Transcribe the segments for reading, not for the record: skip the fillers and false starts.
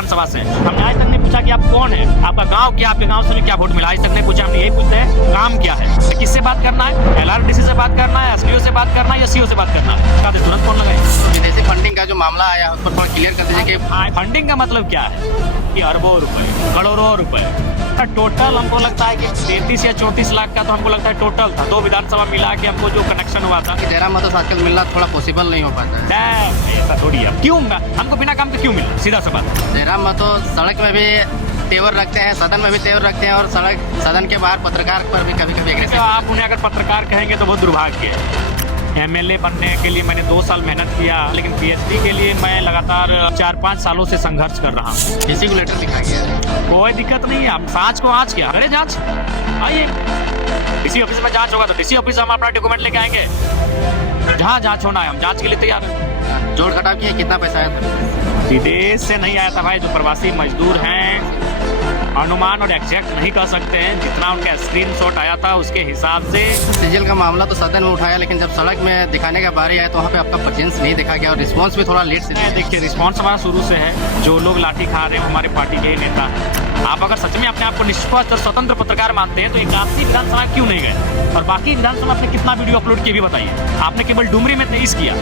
विधानसभा से हमने आज तक नहीं पूछा कि आप कौन है, आपका गांव क्या, आपके गांव से क्या वोट मिला, आज तक नहीं पूछा। हमने यही पूछते हैं काम क्या है, किससे बात करना है, एलआरडीसी से बात करना है, एसडीओ से बात करना है या सीओ से बात करना है, कहते तुरंत फोन लगाए। विदेशी फंडिंग का जो मामला आया उस पर थोड़ा क्लियर कर दीजिए कि फंडिंग का मतलब क्या है कि अरबों रुपए, करोड़ों रुपए टोटल हमको लगता है कि 33 या 34 लाख का तो हमको लगता है टोटल था। 2 विधानसभा मिला के हमको जो कनेक्शन हुआ था। जयराम महतो से आजकल मिलना थोड़ा पॉसिबल नहीं हो पाता है। ऐसा थोड़ी है, क्यों हमको बिना काम के क्यों मिला, सीधा सा बात। जयराम महतो सड़क में भी तेवर रखते हैं, सदन में भी तेवर रखते हैं और सदन के बाहर पत्रकार पर भी कभी कभी तो आप उन्हें अगर पत्रकार कहेंगे तो बहुत दुर्भाग्य है। एमएलए बनने के लिए मैंने 2 साल मेहनत किया, लेकिन पीएचडी के लिए मैं लगातार 4-5 सालों से संघर्ष कर रहा हूँ। किसी को लेटर दिखा गया, कोई दिक्कत नहीं है, हम सांच को आज क्या अरे जांच आइए, डीसी ऑफिस में जांच होगा तो डीसी ऑफिस हम अपना डॉक्यूमेंट लेके आएंगे, जहाँ जांच होना है हम जांच के लिए तैयार हैं। जोड़ घटाव किया, कितना पैसा आया था? विदेश से नहीं आया था भाई, जो प्रवासी मजदूर हैं अनुमान और एग्जैक्ट नहीं कर सकते हैं, जितना उनका स्क्रीनशॉट आया था उसके हिसाब से। डीजल का मामला तो सदन में उठाया, लेकिन जब सड़क में दिखाने का बारी आया तो वहाँ पे आपका प्रेजेंस नहीं देखा गया और रिस्पांस भी थोड़ा लेट से दिया। देखिए रिस्पांस हमारा शुरू से है, जो लोग लाठी खा रहे हैं हमारे पार्टी के ही नेता हैं। आप अगर सच में अपने आप को निष्पक्ष और स्वतंत्र पत्रकार मानते हैं तो 81 विधानसभा क्यों नहीं गए, और बाकी विधानसभा आपने कितना वीडियो अपलोड किया भी बताइए। आपने केवल डुमरी में 23 किया,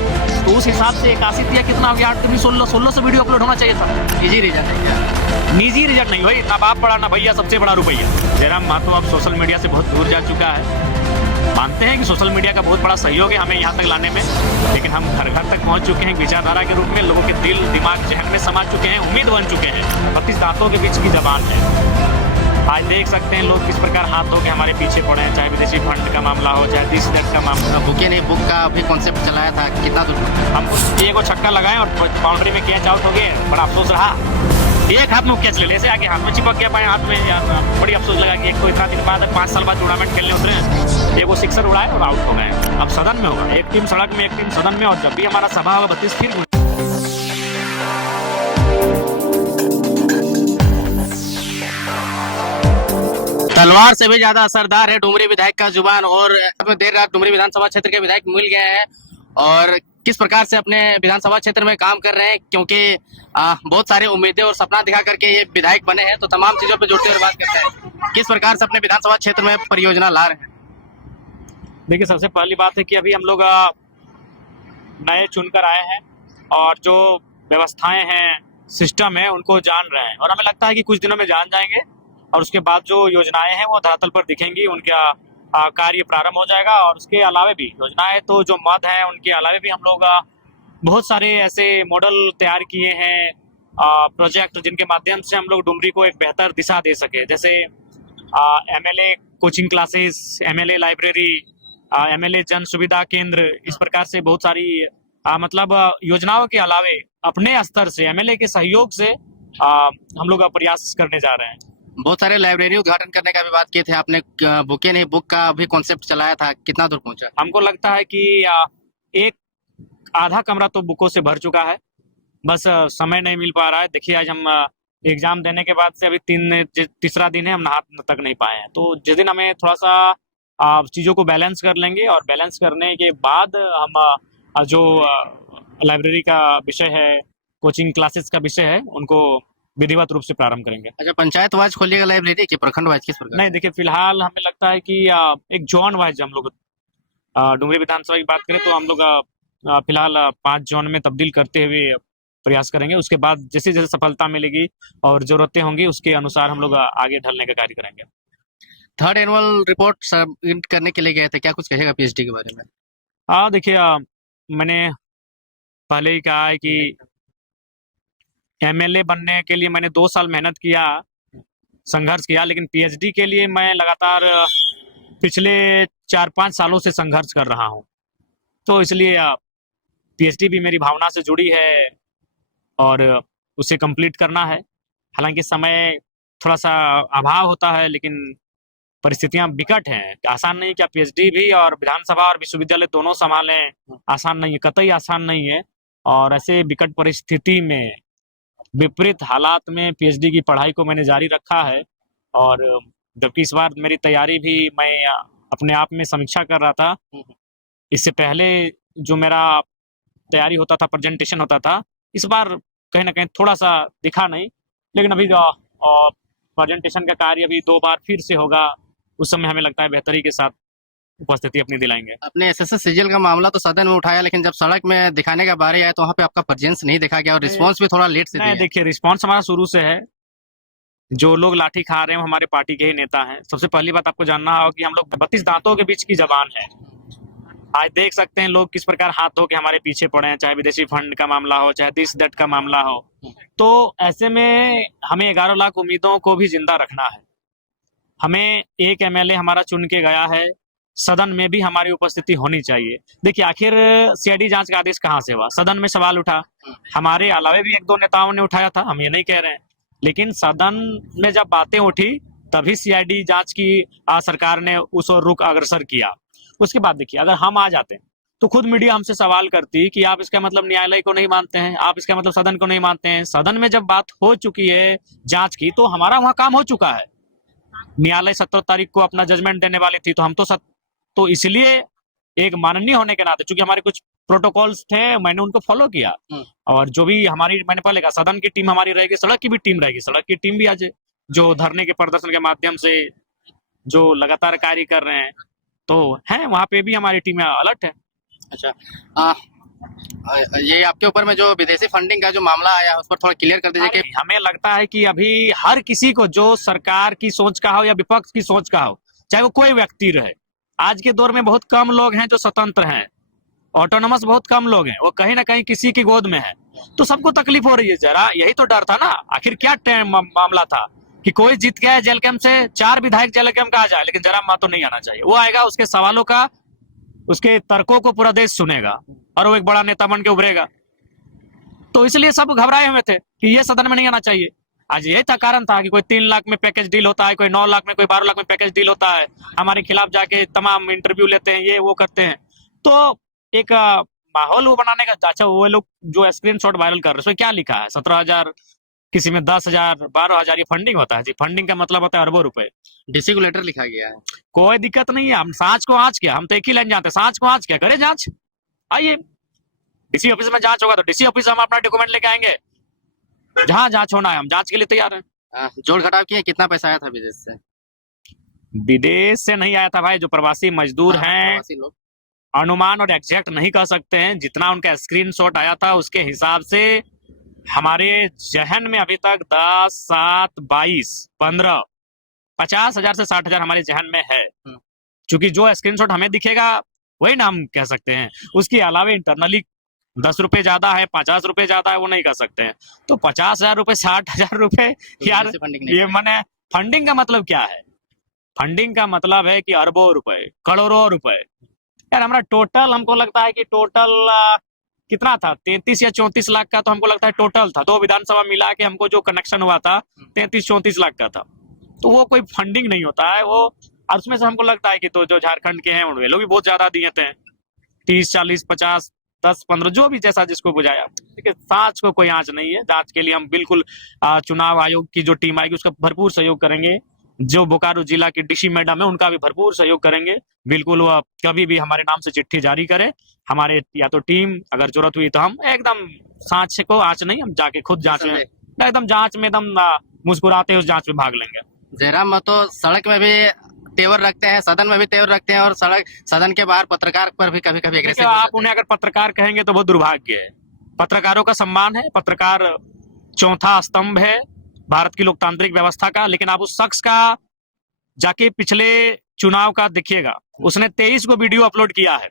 तो उस हिसाब से 81 दिया कितना हो गया, 8 दूनी 16 वीडियो अपलोड होना चाहिए था। इजी रिजल्ट है क्या? निजी रिजल्ट नहीं भाई, ना बाप बड़ा ना भैया, सबसे बड़ा रुपया। जयराम महतो अब सोशल मीडिया से बहुत दूर जा चुका है। मानते हैं कि सोशल मीडिया का बहुत बड़ा सहयोग है हमें यहाँ तक लाने में, लेकिन हम घर घर तक पहुँच चुके हैं विचारधारा के रूप में, लोगों के दिल दिमाग जहन में समा चुके हैं, उम्मीद बन चुके हैं। 32 दांतों के बीच की जबान है। आज देख सकते हैं लोग किस प्रकार हाथ धो के हमारे पीछे पड़े हैं, चाहे विदेशी फंड का मामला हो, चाहे 30 लाख का मामला। बुके नहीं बुक का भी कॉन्सेप्ट चलाया था, कितना दूर? हमको एक को छक्का लगाए और बाउंड्री में कैच आउट हो गए, बड़ा अफसोस रहा। एक हाथ में कैच ले ऐसे आगे हाथ में चिपक गया, पाए हाथ में यार, बड़ी अफसोस लगा कि एक तो इतना दिन बाद 5 साल बाद टूर्नामेंट खेलने उतरे, एक वो सिक्सर उड़ाए और आउट हो गए। अब सदन में होगा, एक टीम सड़क में एक टीम सदन में, और जब भी हमारा सभा होगा 32 फिर तलवार से भी ज्यादा असरदार है डुमरी विधायक का जुबान, और देर रात डुमरी विधानसभा क्षेत्र के विधायक मिल गए हैं और किस प्रकार से अपने विधानसभा क्षेत्र में काम कर रहे हैं, क्योंकि बहुत सारी उम्मीदें और सपना दिखा करके ये विधायक बने हैं, तो तमाम चीजों पे जुड़ते हुए बात करते हैं किस प्रकार से अपने विधानसभा क्षेत्र में परियोजना ला रहे हैं। देखिए, सबसे पहली बात है कि अभी हम लोग नए चुनकर आए हैं और जो व्यवस्थाएं हैं, सिस्टम है, उनको जान रहे हैं, और हमें लगता है कि कुछ दिनों में जान जाएंगे और उसके बाद जो योजनाएं हैं वो धरातल पर दिखेंगी, उनका कार्य प्रारंभ हो जाएगा। और उसके अलावे भी योजनाएं तो जो मद हैं उनके अलावे भी हम लोग बहुत सारे ऐसे मॉडल तैयार किए हैं, प्रोजेक्ट, जिनके माध्यम से हम लोग डुमरी को एक बेहतर दिशा दे सके। जैसे MLA coaching classes, MLA library, MLA जन सुविधा केंद्र, इस प्रकार से बहुत सारी मतलब योजनाओं के अलावे अपने स्तर से एमएलए के सहयोग से हम लोग प्रयास करने जा रहे हैं। बहुत सारे लाइब्रेरी उद्घाटन करने का भी बात किए थे आपने, बुके नहीं बुक का भी कॉन्सेप्ट चलाया था, कितना दूर पहुंचा? हमको लगता है कि एक आधा कमरा तो बुकों से भर चुका है, बस समय नहीं मिल पा रहा है। देखिए, आज हम एग्जाम देने के बाद से अभी तीसरा दिन है, हम नहा तक नहीं पाए हैं। तो जिस दिन हमें थोड़ा सा चीज़ों को बैलेंस कर लेंगे, और बैलेंस करने के बाद हम जो लाइब्रेरी का विषय है, कोचिंग क्लासेस का विषय है, उनको विधिवत रूप से प्रारंभ करेंगे। अच्छा, पंचायत वाइज खोलिएगा लाइब्रेरी कि प्रखंड वाइज, किस प्रकार? नहीं, देखिए फिलहाल हमें लगता है कि एक जोन वाइज हम लोग डुमरी विधानसभा की बात करें तो हम लोग फिलहाल 5 जोन में तब्दील करते हुए प्रयास करेंगे। उसके बाद जैसे जैसे सफलता मिलेगी और जरूरतें होंगी उसके अनुसार हम लोग आगे ढलने का कार्य करेंगे। थर्ड एनुअल रिपोर्ट सबमिट करने के लिए गए थे, क्या कुछ कहेगा पीएचडी के बारे में? देखिए, मैंने पहले ही कहा है कि एमएलए बनने के लिए मैंने 2 साल मेहनत किया, संघर्ष किया, लेकिन पीएचडी के लिए मैं लगातार पिछले 4-5 सालों से संघर्ष कर रहा हूं। तो इसलिए पीएचडी भी मेरी भावना से जुड़ी है और उसे कंप्लीट करना है। हालांकि समय थोड़ा सा अभाव होता है, लेकिन परिस्थितियां विकट हैं, आसान नहीं। क्या पीएचडी भी और विधानसभा और विश्वविद्यालय दोनों संभालें आसान नहीं है, कतई आसान नहीं है। और ऐसे विकट परिस्थिति में, विपरीत हालात में पीएचडी की पढ़ाई को मैंने जारी रखा है। और जबकि इस बार मेरी तैयारी भी मैं अपने आप में समीक्षा कर रहा था, इससे पहले जो मेरा तैयारी होता था, प्रेजेंटेशन होता था, इस बार कहीं ना कहीं थोड़ा सा दिखा नहीं, लेकिन अभी प्रेजेंटेशन का कार्य अभी 2 बार फिर से होगा, उस समय हमें लगता है बेहतरी के साथ उपस्थिति अपनी दिलाएंगे। अपने एसएसएस सीजीएल का मामला तो सदन में उठाया, लेकिन जब सड़क में दिखाने का बारी आया तो वहाँ पे आपका प्रेजेंस नहीं देखा गया और रिस्पांस भी थोड़ा लेट से नहीं, दिया। देखिए रिस्पांस हमारा शुरू से है। जो लोग लाठी खा रहे हैं वो हमारे पार्टी के ही नेता हैं। सबसे पहली बात आपको जानना होगा कि हम लोग 32 दांतों के बीच की जबान है। आज देख सकते हैं लोग किस प्रकार हाथ धो के हमारे पीछे पड़े हैं, चाहे विदेशी फंड का मामला हो, चाहे दिस दैट का मामला हो। तो ऐसे में हमें 11 लाख उम्मीदों को भी जिंदा रखना है। हमें एक एमएलए हमारा चुन के गया है, सदन में भी हमारी उपस्थिति होनी चाहिए। देखिए आखिर सीआईडी जांच का आदेश कहाँ से हुआ? सदन में सवाल उठा, हमारे अलावे भी 1-2 नेताओं ने उठाया था, हम ये नहीं कह रहे हैं, लेकिन सदन में जब बातें उठी तभी सीआईडी जांच की सरकार ने उस ओर रुख अग्रसर किया। उसके बाद देखिए अगर हम आ जाते तो खुद मीडिया हमसे सवाल करती कि आप इसका मतलब न्यायालय को नहीं मानते हैं, आप इसका मतलब सदन को नहीं मानते हैं। सदन में जब बात हो चुकी है जांच की तो हमारा वहां काम हो चुका है। न्यायालय 17 तारीख को अपना जजमेंट देने वाली थी, तो हम तो इसलिए एक माननीय होने के नाते, चूंकि हमारे कुछ प्रोटोकॉल्स थे, मैंने उनको फॉलो किया। और जो भी हमारी, मैंने पहले कहा सदन की टीम हमारी रहेगी, सड़क की भी टीम रहेगी, सड़क की टीम भी आ जाए, जो धरने के प्रदर्शन के माध्यम से जो लगातार कार्य कर रहे हैं, तो है वहां पे भी हमारी टीम अलर्ट है। अच्छा, ये आपके ऊपर में जो विदेशी फंडिंग का जो मामला आया उस पर थोड़ा क्लियर कर दीजिए कि हमें लगता है कि अभी हर किसी को, जो सरकार की सोच का हो या विपक्ष की सोच का हो, चाहे वो कोई व्यक्ति रहे, आज के दौर में बहुत कम लोग हैं जो स्वतंत्र हैं, ऑटोनोमस बहुत कम लोग हैं, वो कहीं ना कहीं किसी की गोद में है, तो सबको तकलीफ हो रही है। जरा यही तो डर था ना, आखिर क्या मामला था कि कोई जीत गया जेल कैंप से, 4 विधायक जेल कैंप का आ जाए, लेकिन जरा माँ तो नहीं आना चाहिए। वो आएगा, उसके सवालों का, उसके तर्कों को पूरा देश सुनेगा और वो एक बड़ा नेता बन के उभरेगा। तो इसलिए सब घबराए हुए थे कि ये सदन में नहीं आना चाहिए। आज यही था कारण था कि कोई 3 लाख में पैकेज डील होता है, कोई 9 लाख में, कोई 12 लाख में पैकेज डील होता है, हमारे खिलाफ जाके तमाम इंटरव्यू लेते हैं, ये वो करते हैं। तो एक माहौल वो बनाने का। अच्छा, वो लोग जो स्क्रीनशॉट वायरल कर रहे हैं उसमें क्या लिखा है? 17,000, किसी में 10,000, 12,000, ये फंडिंग होता है जी। फंडिंग का मतलब होता है अरबों रुपए। डीसी को लेटर लिखा गया है। कोई दिक्कत नहीं है, हम सांच को आँच क्या, हम तो एक ही लाइन जानते हैं, सांच को आँच क्या, करे जांच। आइए डीसी ऑफिस में जांच होगा तो डीसी ऑफिस हम अपना डॉक्यूमेंट लेके आएंगे, जहां जांच होना है हम जांच के लिए तैयार हैं। जोड़ घटाव किए, कितना पैसा आया था विदेश से? विदेश से नहीं आया था भाई, जो प्रवासी मजदूर हैं प्रवासी लोग अनुमान और एग्जैक्ट नहीं कह सकते हैं, जितना उनका स्क्रीनशॉट आया था उसके हिसाब से हमारे जहन में अभी तक 10, 7, 22, 15, 50,000 से 60,000 हमारे जहन में है। क्योंकि जो स्क्रीनशॉट हमें दिखेगा वही ना हम कह सकते हैं, उसके अलावा इंटरनली 10 रुपए ज्यादा है, 50 रुपए ज्यादा है, वो नहीं कह सकते हैं। तो 50,000 रुपए, 60,000 रुपए, यार ये माने फंडिंग का मतलब क्या है? फंडिंग का मतलब है कि अरबों रुपए, करोड़ों रुपए। यार हमारा टोटल, हमको लगता है कि टोटल कितना था, 33 या 34 लाख का तो हमको लगता है टोटल था। 2 विधानसभा मिला के हमको जो कनेक्शन हुआ था 33-34 लाख का था। तो वो कोई फंडिंग नहीं होता है वो। और उसमें से हमको लगता है कि तो जो झारखंड के हैं वे लोग भी बहुत ज्यादा दिए थे, 30, 40, 50, 10, 15, जो भी जैसा जिसको बुझाया। ठीक है, जांच को कोई आंच नहीं है। जांच के लिए हम बिल्कुल चुनाव आयोग की जो टीम आएगी उसका भरपूर सहयोग करेंगे। जो बोकारो जिला की डीसी मैडम है उनका भी भरपूर सहयोग करेंगे। बिल्कुल वो कभी भी हमारे नाम से चिट्ठी जारी करे, हमारे या तो टीम, अगर जरूरत हुई तो हम एकदम सांच को आंच नहीं, हम जाके खुद जांच में, एकदम जांच में एकदम मुस्कुराते उस जांच में भाग लेंगे। जयराम तो सड़क में भी तेवर रखते हैं, सदन में भी तेवर रखते हैं, और सदन के बाहर पत्रकार पर भी कभी कभी एग्रेसिव। आप उन्हें अगर पत्रकार कहेंगे तो बहुत दुर्भाग्य है। पत्रकारों का सम्मान है, पत्रकार चौथा स्तंभ है भारत की लोकतांत्रिक व्यवस्था का। लेकिन आप उस शख्स का जाके पिछले चुनाव का देखिएगा, उसने 23 को वीडियो अपलोड किया है,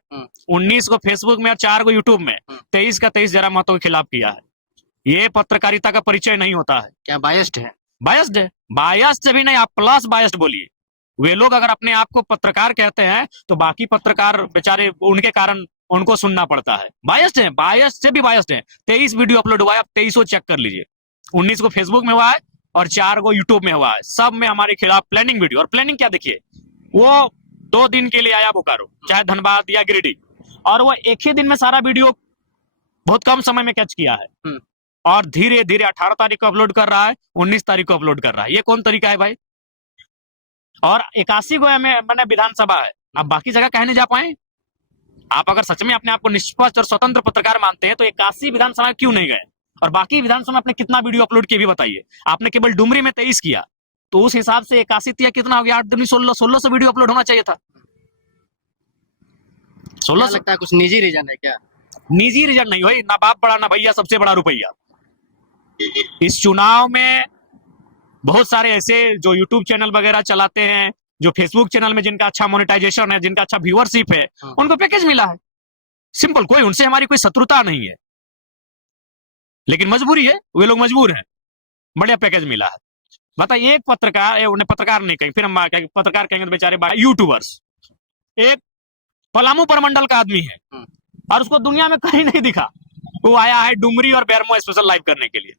19 को फेसबुक में और 4 को यूट्यूब में, 23 का 23 जयराम महतो के खिलाफ किया है। ये पत्रकारिता का परिचय नहीं होता है। क्या बायस्ड है? बायस्ड है, बायस्ड भी नहीं, आप प्लस बायस्ड बोलिए। वे लोग अगर अपने आप को पत्रकार कहते हैं तो बाकी पत्रकार बेचारे उनके कारण उनको सुनना पड़ता है। बायस्ड है, बायस्ड से भी बायस्ड है। 23 वीडियो अपलोड हुआ है, आप 23 चेक कर लीजिए। 19 को फेसबुक में हुआ है और 4 को यूट्यूब में हुआ है। सब में हमारे खिलाफ प्लानिंग वीडियो। और प्लानिंग क्या देखिए, वो 2 दिन के लिए आया बोकारो, चाहे धनबाद या गिरिडीह, और वो एक ही दिन में सारा वीडियो बहुत कम समय में कैच किया है और धीरे धीरे 18 तारीख को अपलोड कर रहा है, 19 तारीख को अपलोड कर रहा है। ये कौन तरीका है भाई? और 81 को मैंने विधानसभा है, अब बाकी जगह कहे नहीं जा पाए। आप अगर सच में अपने आप को निष्पक्ष और स्वतंत्र पत्रकार मानते हैं तो 81 विधानसभा क्यों नहीं गए? और बाकी विधानसभा में आपने कितना वीडियो अपलोड किए भी बताइए। आपने केवल डुमरी में 23 किया, तो उस हिसाब से 81 कितना हो गया, 8 दूनी 16 वीडियो अपलोड होना चाहिए था। क्या 16 लगता है कुछ निजी रीजन है क्या? निजी रीजन नहीं भाई, ना बाप बड़ा ना भैया, सबसे बड़ा रुपया। इस चुनाव में बहुत सारे ऐसे जो यूट्यूब चैनल वगैरह चलाते हैं, जो फेसबुक चैनल में जिनका अच्छा मोनेटाइजेशन है, जिनका अच्छा व्यूअरशिप है, उनको पैकेज मिला है। सिंपल, कोई उनसे हमारी कोई शत्रुता नहीं है, लेकिन मजबूरी है, वे लोग मजबूर हैं, बढ़िया पैकेज मिला है। बताइए, एक पत्रकार, उन्हें पत्रकार नहीं कहेंगे, फिर हम पत्रकार कहेंगे तो बेचारे यूट्यूबर्स, एक पलामू प्रमंडल का आदमी है और उसको दुनिया में कहीं नहीं दिखा, वो आया है डुमरी और बेरमो स्पेशल लाइव करने के लिए।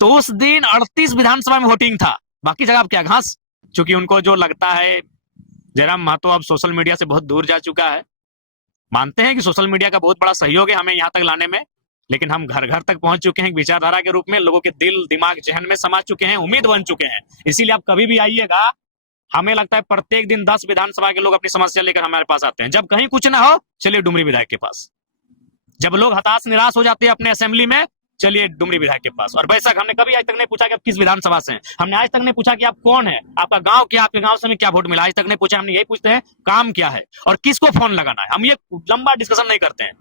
तो उस दिन 38 विधानसभा में वोटिंग था, बाकी जगह अब क्या घास। क्योंकि उनको जो लगता है जयराम महतो अब सोशल मीडिया से बहुत दूर जा चुका है। मानते हैं कि सोशल मीडिया का बहुत बड़ा सहयोग है हमें यहाँ तक लाने में, लेकिन हम घर घर तक पहुंच चुके हैं विचारधारा के रूप में, लोगों के दिल दिमाग जहन में समा चुके हैं, उम्मीद बन चुके हैं। इसीलिए आप कभी भी आइएगा, हमें लगता है प्रत्येक दिन 10 विधानसभा के लोग अपनी समस्या लेकर हमारे पास आते हैं। जब कहीं कुछ ना हो, चलिए डुमरी विधायक के पास। जब लोग हताश निराश हो जाते हैं अपने असेंबली में, चलिए डुमरी विधायक के पास। और बेशक हमने कभी आज तक नहीं पूछा कि आप किस विधानसभा से हैं, हमने आज तक नहीं पूछा कि आप कौन है, आपका गांव क्या, आपके गांव से हमें क्या वोट मिला, आज तक नहीं पूछा। हमने यही पूछते हैं काम क्या है और किसको फोन लगाना है। हम ये लंबा डिस्कशन नहीं करते हैं,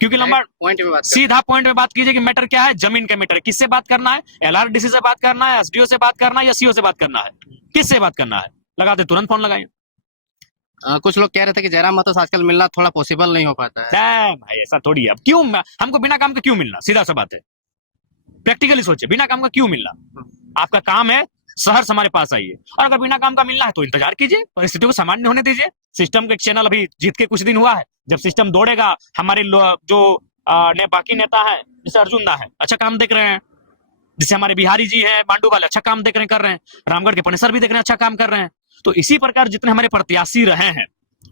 क्योंकि लंबा पॉइंट पे बात सीधा पॉइंट पे बात कीजिए कि मैटर क्या है, जमीन का मैटर है, किससे बात करना है, LRDC से बात करना है, SDO से बात करना है या CO से बात करना है, किससे बात करना है, लगाते तुरंत फोन लगाएंगे। कुछ लोग कह रहे थे कि जयराम महतो से आजकल मिलना थोड़ा पॉसिबल नहीं हो पाता है। भाई ऐसा थोड़ी है। अब क्यों हमको बिना काम के क्यों मिलना, सीधा सा बात है, प्रैक्टिकली सोचे, बिना काम का क्यों मिलना। आपका काम है शहर से हमारे पास आइए, और अगर बिना काम का मिलना है तो इंतजार कीजिए, परिस्थितियों को सामान्य होने दीजिए। सिस्टम के चैनल अभी जीत के कुछ दिन हुआ है, जब सिस्टम दौड़ेगा, हमारे जो बाकी नेता है, जैसे अर्जुन दा है, अच्छा काम देख रहे हैं, जैसे हमारे बिहारी जी हैं मांडू वाले, अच्छा काम देख रहे हैं, कर रहे हैं, रामगढ़ के पनेसर भी देख रहे हैं, अच्छा काम कर रहे हैं। तो इसी प्रकार जितने हमारे प्रत्याशी रहे हैं,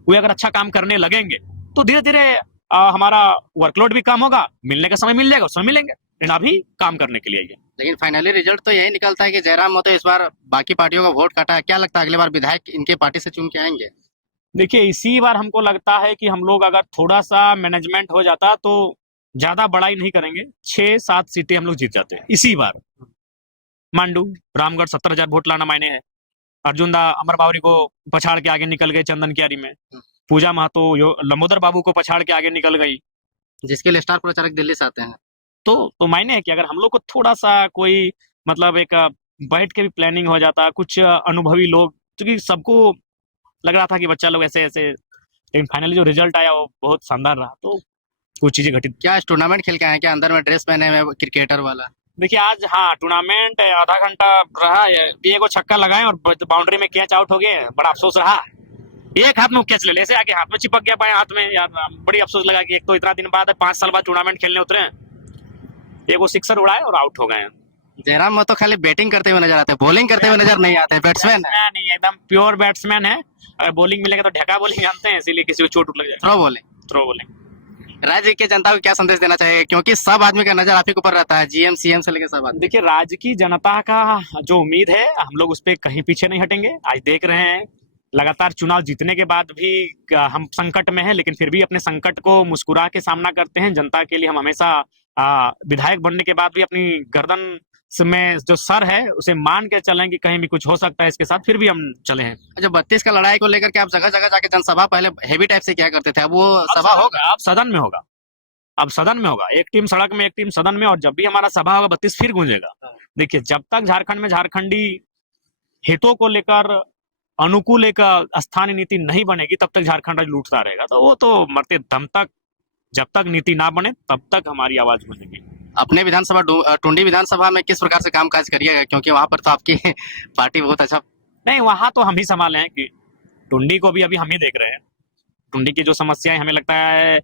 वे अगर अच्छा काम करने लगेंगे तो धीरे धीरे हमारा वर्कलोड भी कम होगा, मिलने का समय मिल जाएगा, उसमें मिलेंगे, लेकिन अभी काम करने के लिए आइए। लेकिन फाइनली रिजल्ट तो यही निकलता है कि जयराम महतो इस बार बाकी पार्टियों का वोट काटा है। क्या लगता है अगली बार विधायक इनके पार्टी से चुन के आएंगे? देखिए, इसी बार हमको लगता है कि हम लोग अगर थोड़ा सा मैनेजमेंट हो जाता तो ज्यादा बड़ाई नहीं करेंगे, 6-7 सीटें हम लोग जीत जाते हैं इसी बार। मांडू रामगढ़ 70,000 वोट लाना मायने है। अर्जुन दा अमर बावरी को पछाड़ के आगे निकल गए चंदन क्यारी में। पूजा महतो लंबोदर बाबू को पछाड़ के आगे निकल गई, जिसके लिए स्टार प्रचारक दिल्ली से आते हैं। तो मायने है कि अगर हम लोग को थोड़ा सा कोई मतलब एक बैठ के भी प्लानिंग हो जाता, कुछ अनुभवी लोग, क्योंकि सबको लग रहा था कि बच्चा लोग ऐसे ऐसे, लेकिन फाइनली जो रिजल्ट आया वो बहुत शानदार रहा, तो कुछ चीजें घटित। क्या इस टूर्नामेंट खेल के आए क्या, अंदर में ड्रेस पहने हुए क्रिकेटर वाला? देखिए आज हाँ टूर्नामेंट आधा घंटा रहा है, एक को छक्का लगाए और बाउंड्री में कैच आउट हो गए, बड़ा अफसोस रहा। एक हाथ में कैच ले ले, ऐसे आके हाथ में चिपक गया, बाएं हाथ में, यार बड़ी अफसोस लगा कि एक तो इतना दिन बाद 5 साल बाद टूर्नामेंट खेलने उतरे हैं, एक वो सिक्सर उड़ाए और आउट हो गए। जयराम महतो खाली बैटिंग करते हुए नजर आते हैं, बॉलिंग करते हुए नजर नहीं आते, बैट्समैन है। नहीं, एकदम प्योर बैट्समैन है। अगर बॉलिंग मिलेगा तो ढका बॉलिंग जानते हैं, इसीलिए किसी को चोट लग जाए। Throw bowling. राज्य की जनता को क्या संदेश देना चाहिए, क्योंकि सब आदमी का नजर आप ही के ऊपर रहता है, GM CM से लेकर सब आदमी। देखिए, राज्य की जनता का जो उम्मीद है, हम लोग उस पर कहीं पीछे नहीं हटेंगे। आज देख रहे हैं लगातार चुनाव जीतने के बाद भी हम संकट में हैं, लेकिन फिर भी अपने संकट को मुस्कुरा के सामना करते हैं। जनता के लिए हम हमेशा विधायक बनने के बाद भी अपनी गर्दन में जो सर है उसे मान के चलें कि कहीं भी कुछ हो सकता है इसके साथ, फिर भी हम चले हैं। अच्छा, 32 का लड़ाई को लेकर के आप जगह जगह जाके जनसभा पहले हेवी टाइप से क्या करते थे, अब वो सभा होगा? अब सदन में होगा, अब सदन में होगा, एक टीम सड़क में एक टीम सदन में, और जब भी हमारा सभा होगा 32 फिर गूंजेगा। देखिए, जब तक झारखंड में झारखंडी हितों को लेकर अनुकूल एक स्थानीय नीति नहीं बनेगी, तब तक झारखंड लूटता रहेगा। तो वो तो मरते दम तक, जब तक नीति ना बने तब तक हमारी आवाज गूंजेगी। अपने विधानसभा टुंडी विधानसभा में किस प्रकार से कामकाज करिएगा, क्योंकि वहां पर तो आपकी पार्टी बहुत अच्छा। नहीं, वहां तो हम ही संभाले हैं कि टुंडी को भी अभी हम ही देख रहे हैं। टुंडी की जो समस्याएं, हमें लगता है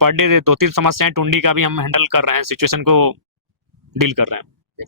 पर डे 2-3 समस्याएं टुंडी का भी हम हैंडल कर रहे हैं, सिचुएशन को डील कर रहे हैं।